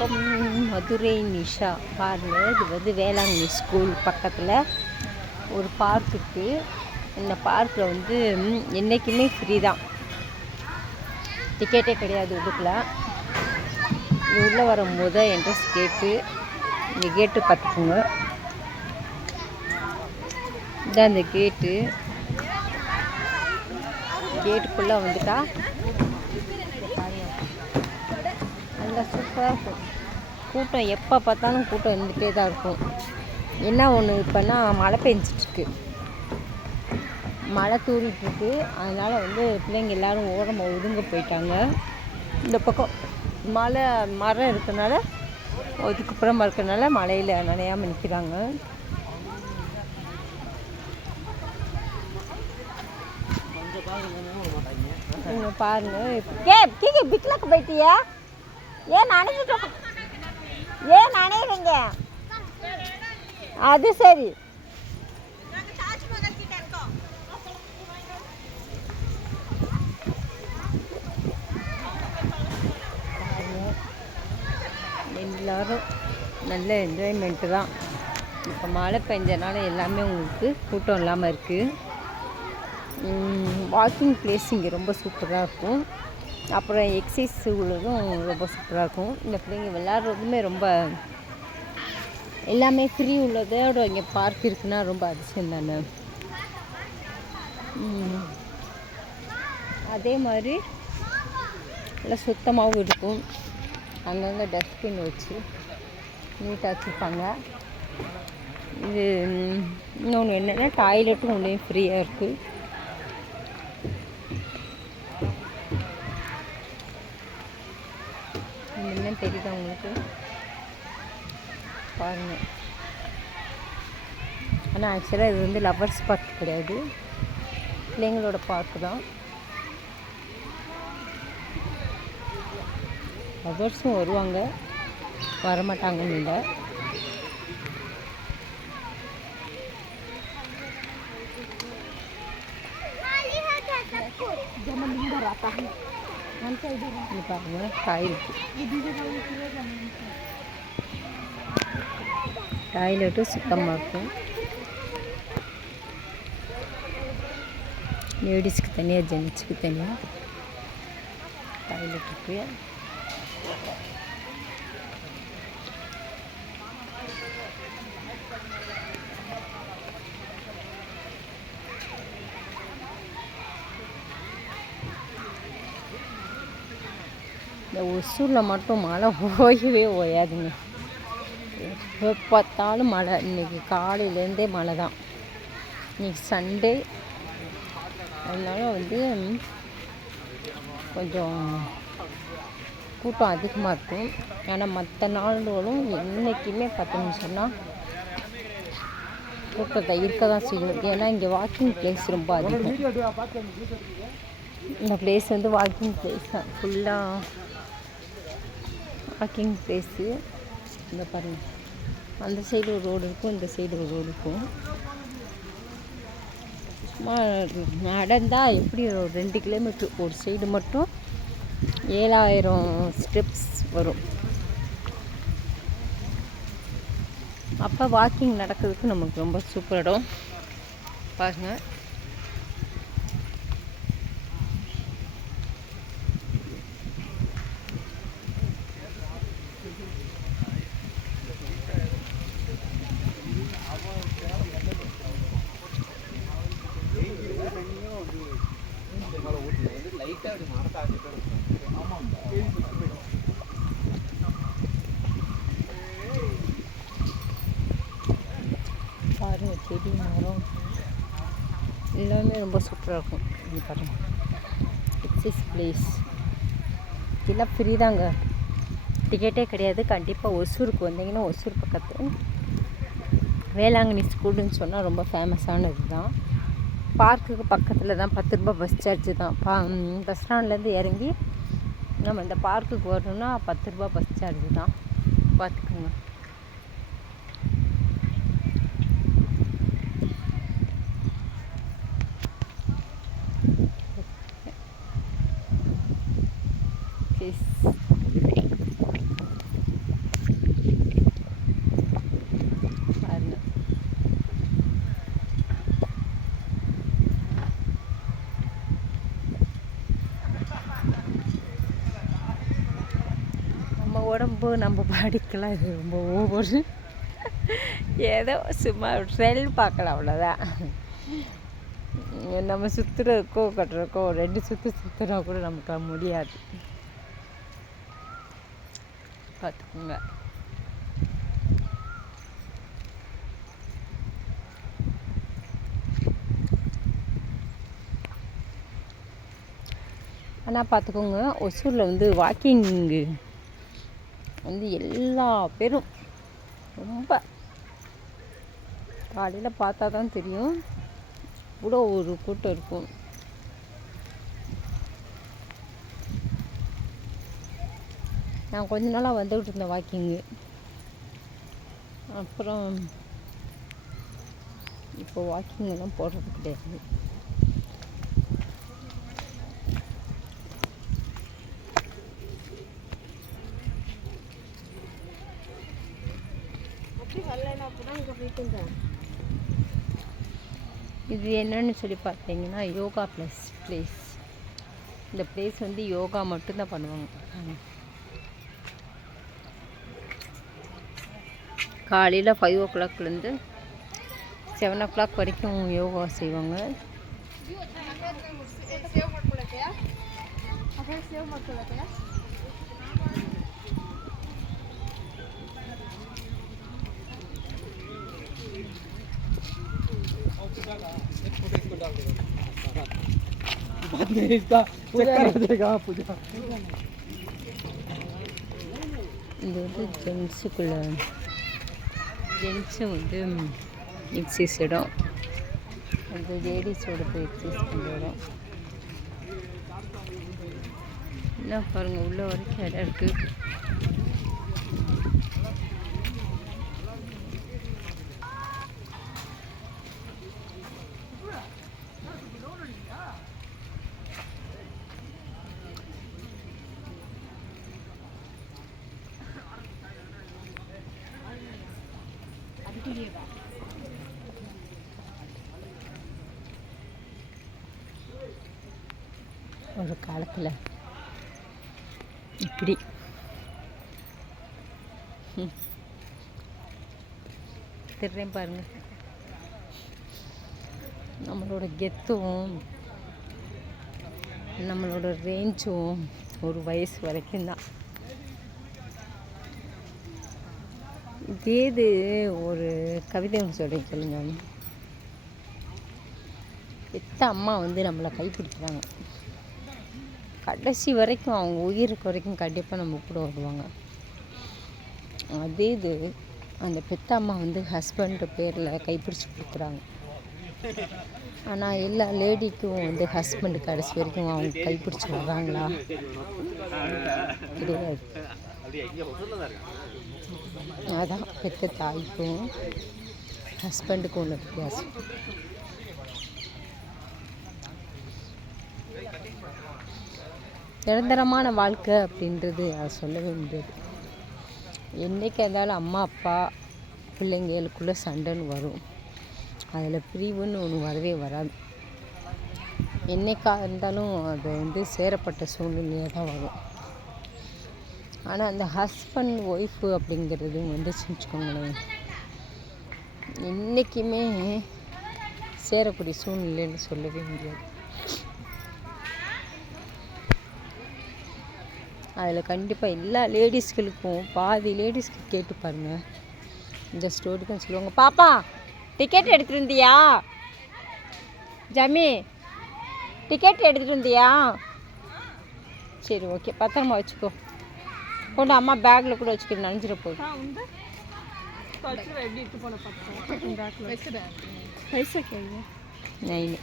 வணக்கம். மதுரை நிஷா பாருங்க. இது வந்து வேளாங்கண்ணி ஸ்கூல் பக்கத்தில் ஒரு பார்க் இருக்குது இந்த பார்க்கில் வந்து என்றைக்குமே ஃப்ரீ தான். டிக்கெட்டே கிடையாது உடுக்கலாம் இது உள்ளே வரும்போது என்ட்ரன்ஸ் கேட்டு இந்த கேட்டு பார்த்துக்கோங்க. இதான் இந்த கேட்டு கேட்டுக்குள்ளே வந்துட்டா நல்லா சூப்பராக இருக்கும். கூட்டம் எப்போ பார்த்தாலும் கூட்டம் இருந்துகிட்டே தான் இருக்கும். என்ன ஒன்று இப்போனா மழை பெஞ்சிட்ருக்கு. மழை தூரிட்டுருக்கு அதனால் வந்து பிள்ளைங்க எல்லாரும் ஓரமாக ஒதுங்க போயிட்டாங்க. இந்த பக்கம் மழை மரம் இருக்கனால ஒதுக்குப்புறமா இருக்கனால மழையில் நனையாமல் நிற்கிறாங்க பாருங்க. பாருங்க ஏ போயிட்டியா? ஏன் நனைஞ்சிட்டு ஏன் நனையிறீங்க அது சரி. எல்லாரும் நல்ல என்ஜாய்மெண்ட்டு தான். இப்போ மழை பெஞ்சனால எல்லாமே உங்களுக்கு கூட்டம் இல்லாமல் இருக்குது வாக்கிங் பிளேஸ் இங்கே ரொம்ப சூப்பராக இருக்கும். அப்புறம் எக்ஸசைஸ் உள்ளதும் ரொம்ப சூப்பராக இருக்கும். இந்த பிள்ளைங்க விளையாடுறதுமே ரொம்ப எல்லாமே ஃப்ரீ உள்ளதோட இங்கே பார்க் இருக்குன்னா ரொம்ப அதிசயம் தானே? அதே மாதிரி நல்லா சுத்தமாகவும் இருக்கும். அங்கங்கே டஸ்ட்பின் வச்சு நீட்டாக வச்சுருப்பாங்க. இது இன்னொன்று என்னென்னா டாய்லெட்டும் ஒன்றையும் ஃப்ரீயாக இருக்குது என்ன தெரியுதா உங்களுக்கு? பாருங்க. ஆனால் ஆக்சுவலாக இது வந்து லவர்ஸ் பார்க் கிடையாது. பிள்ளைங்களோட பார்க்கு தான். லவர்ஸும் வருவாங்க. வரமாட்டாங்கன்னு இல்லை. இது பாருங்க காய் டாய்லெட்டும் சுத்தமாக இருக்கும் லேடிஸ்க்கு தனியாக ஜென்ஸுக்கு தனியாக டாய்லெட் இருக்கு இந்த ஒசூரில் மட்டும் மழை ஓயவே ஓயாதுங்க எப்போ பார்த்தாலும் மழை. இன்னைக்கு காலையிலேருந்தே மழை தான். இன்னைக்கு சண்டே. அதனால் வந்து கொஞ்சம் கூட்டம் அதிகமாக இருக்கும். ஆனால் மற்ற நாள்களும் என்றைக்குமே பார்த்தீங்கன்னு சொன்னால் கூட்டத்தை இருக்க தான் செய்யும். ஏன்னா இங்கே வாக்கிங் பிளேஸ் ரொம்ப அதிகம். இந்த பிளேஸ் வந்து வாக்கிங் பிளேஸ் தான். ஃபுல்லாக வாக்கிங் ப்ளேஸு இந்த பாருங்கள் அந்த சைடு ஒரு ரோடு இருக்கும் இந்த சைடு ஒரு ரோடு இருக்கும். சும்மா நடந்தால் எப்படி ஒரு ரெண்டு கிலோமீட்டர் ஒரு சைடு மட்டும் ஏழாயிரம் ஸ்டெப்ஸ் வரும். அப்போ வாக்கிங் நடக்கிறதுக்கு நமக்கு ரொம்ப சூப்பர் இடம். பாருங்கள் பாருங்க செடி மரம் எல்லாமே ரொம்ப சூப்பராக இருக்கும். இது இட்ஸ் இஸ் பிளேஸ் இதெல்லாம் ஃப்ரீ தாங்க. டிக்கெட்டே கிடையாது. கண்டிப்பாக ஒசூருக்கு வந்தீங்கன்னா ஒசூர் பக்கத்து. வேளாங்கண்ணி ஸ்கூலுன்னு சொன்னால் ரொம்ப ஃபேமஸானது தான். பார்க்குக்கு பக்கத்தில் தான் பத்து ரூபா பஸ் சார்ஜ் தான். பா பஸ் ஸ்டாண்ட்லேருந்து இறங்கி நம்ம இந்த பார்க்குக்கு வரணும்னா பத்து ரூபா பஸ் சார்ஜ் தான். பார்த்துக்கோங்க ரொம்ப நம்ம பாடிக்கலாம் இது ரொம்ப ஓவர் ஏதோ சும்மா ட்ரெயில் பார்க்கலாம் அவ்வளோதான் நம்ம சுற்றுறதுக்கோ கட்டுறதுக்கோ ரெண்டு சுற்று சுற்றுனா கூட நமக்கு முடியாது. பார்த்துக்கோங்க. ஆனால் பார்த்துக்கோங்க. ஒசூரில் வந்து வாக்கிங்கு வந்து எல்லா பேரும் ரொம்ப காலையில் பார்த்தா தான் தெரியும். இவ்வளோ ஒரு கூட்டம் இருக்கும். நான் கொஞ்ச நாளாக வந்துக்கிட்டு இருந்தேன் வாக்கிங்கு அப்புறம் இப்போ வாக்கிங் எல்லாம் போடுறது கிடையாது. இது என்னன்னு சொல்லி பார்த்தீங்கன்னா யோகா ப்ளஸ் ப்ளேஸ் இந்த ப்ளேஸ் வந்து யோகா மட்டும்தான் பண்ணுவாங்க. காலையில் ஃபைவ் ஓ கிளாக்லேருந்து செவன் ஓ கிளாக் வரைக்கும் யோகா செய்வாங்க. बाद में इसका चक्कर आ जाएगा पूजा இது வந்து ஜென்ஸுக்குள்ள ஜென்ஸும் வந்து எக்ஸசைஸ் இடம் அது லேடிஸோட போய் எக்ஸசைஸ் பண்ணுற இடம் என்ன பாருங்கள் உள்ள வரைக்கும் இடம் இருக்குது ஒரு காலத்தில் இப்படி. திருறேன் பாருங்கள் பாருங்க. நம்மளோட கெத்தும் நம்மளோட ரேஞ்சும் ஒரு வயசு வரைக்கும் தான். கேது ஒரு கவிதை ஒன்று சொல்கிறேன் சொல்லுங்க பெத்த அம்மா வந்து நம்மளை கைப்பிடிக்கிறாங்க கடைசி வரைக்கும் அவங்க உயிருக்கு வரைக்கும் கண்டிப்பாக நம்ம கூட வருவாங்க. அதே இது அந்த பெத்த அம்மா வந்து ஹஸ்பண்ட் பேரில் கைப்பிடிச்சி கொடுக்குறாங்க. ஆனால் எல்லா லேடிக்கும் வந்து ஹஸ்பண்ட் கடைசி வரைக்கும் அவங்க கைப்பிடிச்சி வர்றாங்களா கிடையாது அதான் பெத்த தாய்க்கும் ஹஸ்பண்டுக்கும் உள்ள வித்தியாசம். நிரந்தரமான வாழ்க்கை அப்படின்றது அதை சொல்லவே முடியாது. என்றைக்கு இருந்தாலும் அம்மா அப்பா பிள்ளைங்களுக்குள்ளே சண்டைன்னு வரும். அதில் பிரிவுன்னு ஒன்று வரவே வராது. என்னைக்கா இருந்தாலும் அது வந்து சேரப்பட்ட சூழ்நிலையாக தான் வரும். ஆனால் அந்த ஹஸ்பண்ட் ஒய்ஃபு அப்படிங்கிறது வந்துச்சுன்னு வச்சுக்கோங்களேன். என்றைக்குமே சேரக்கூடிய சூழ்நிலைன்னு சொல்லவே முடியாது. அதில் கண்டிப்பாக எல்லா லேடிஸ்களுக்கும் பாதி லேடிஸ்க்கு கேட்டு பாருங்கள் இந்த ஸ்டோரிக்கும் சொல்லுவாங்க பாப்பா டிக்கெட் எடுத்துருந்தியா வந்தியா? ஜமி டிக்கெட் எடுத்துகிட்டு வந்தியா? சரி ஓகே பத்திரமா வச்சுக்கோ. கொண்டு அம்மா பேக்கில் கூட வச்சுக்கிறேன் நனைஞ்சிட போகுது. நைனு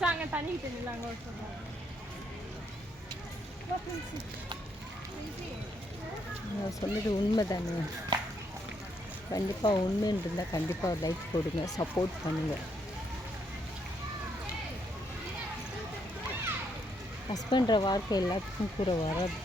சாங்க தண்ணிக்கிட்டு நில்லாங்க சொல்லுவாங்க நான் சொன்னது உண்மை தானே கண்டிப்பாக உண்மைன்னு இருந்தால் கண்டிப்பாக லைக் போடுங்க சப்போர்ட் பண்ணுங்கள் ஹஸ்பண்ட்ற வாழ்க்கை எல்லாத்துக்கும் கூட வராது.